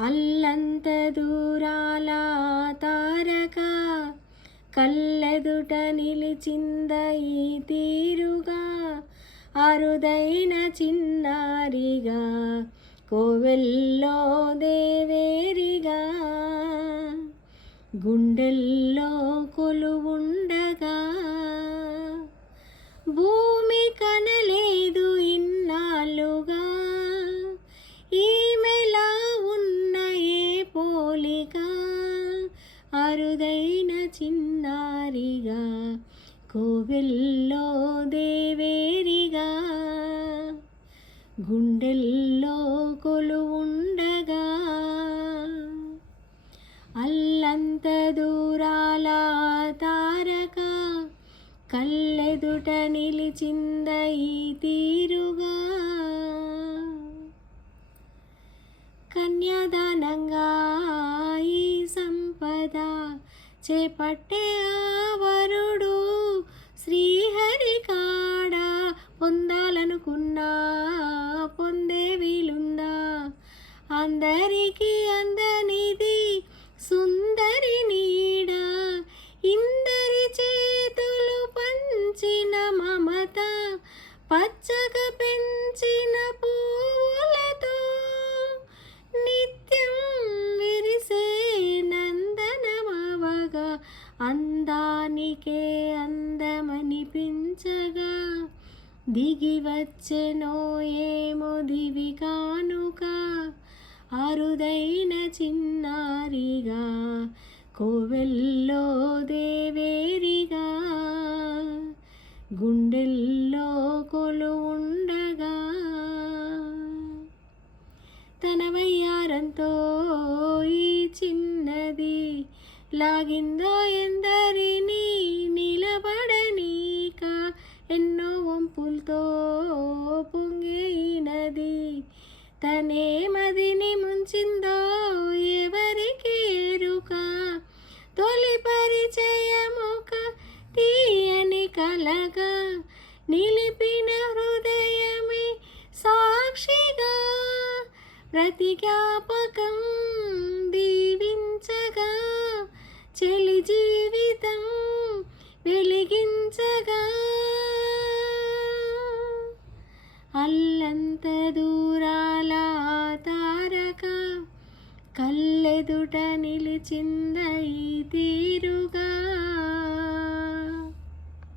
అల్లంత దూరాల తారక కళ్ళెదుట నిలిచింద ఈ తీరుగా, అరుదైన చిన్నారిగా కోవెల్లో దేవేరిగా, గుండెల్లో కొలువుండగా. భూమి కనలేదు ఇన్నాళ్ళుగా, ఈమెలా ఉన్న ఏ పోలిక, అరుదైన చిన్నారిగా కోవెల్లో దేవేరిగా, గుండెల్లో కొలువుండగా. అల్లంత దూరాల తారక కళ్ళెదుట నిలిచింద ఈ తీరుగా, కన్యాదానంగా ఈ సంపద చేపట్టే ఆవరుడు శ్రీహరి కాడ పొందాలనుకున్నా పొందే వీలుందా, అందరికీ అందనిది సుందరి నీడ, ఇందరి చేతులు పంచిన మమత, పచ్చగా పెంచిన పువ్వులతో నిత్యం విరిసే నందనమవగా, అందానికే అందమనిపించగా, దిగి వచ్చెనో ఏమో దివి కానుక, అరుదైన చిన్నారిగా కోవెల్లో దేవేరిగా, గుండెల్లో కొలువుండగా. తన వయ్యారంతో ఈ చిన్నది లాగిందో ఎందరినీ నిలబడనీక, ఎన్నో వంపులతో పొంగే ఈ నది, తనే మదిని ముంచిందో ఎవరికి ఎరుక, తొలి పరిచయముక తీయని కలగా నిలిపిన హృదయమే సాక్షిగా, ప్రతి జ్ఞాపకం దీవించగా, చెలి జీవితం వెలిగించగా. అల్లంత దూరాల తారక కళ్ళెదుట నిలిచింద ఈ తీరుగా,